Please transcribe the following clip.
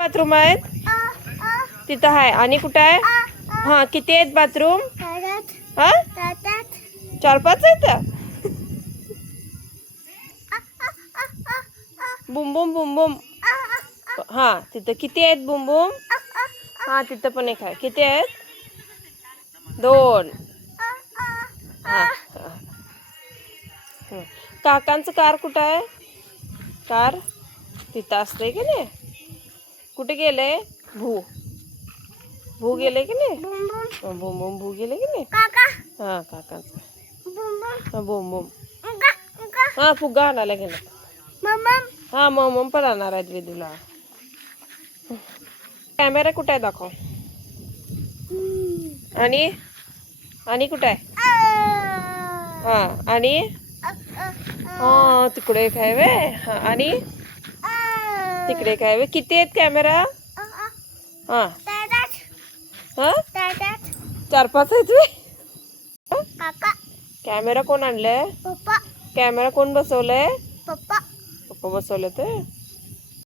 Bathroom आहेत तिथं आहे. आणि कुठं आहे? हा, किती आहेत बाथरूम? हा, 4-5 आहेत. बुम बुम बुम बुम. हा, तिथं किती आहेत बुम बुम? हा, तिथं पण एक आहे. किती आहेत? 2. हा, काकांचं कार कुठं आहे? कार तिथं असते की नाही? कुठे गेले? भू गेले की नाही? बुम बुम भू गेले की नाही? हा, काकांचं. हा, बुम बुम. हा, फुगा आणायला गेला. हा, मम पण आणणार आहेत वेदूला. कॅमेरा कुठे आहे दाखव. आणि कुठे आहे? हा, आणि हा, तिकडे एक आहे वे. हा, आणि तिकडे काय वे. किती आहेत कॅमेरा? हा, हा, 4-5 आहेत वे. कॅमेरा कोण आणलाय? कॅमेरा कोण बसवलंय? पप्पा बसवलं ते.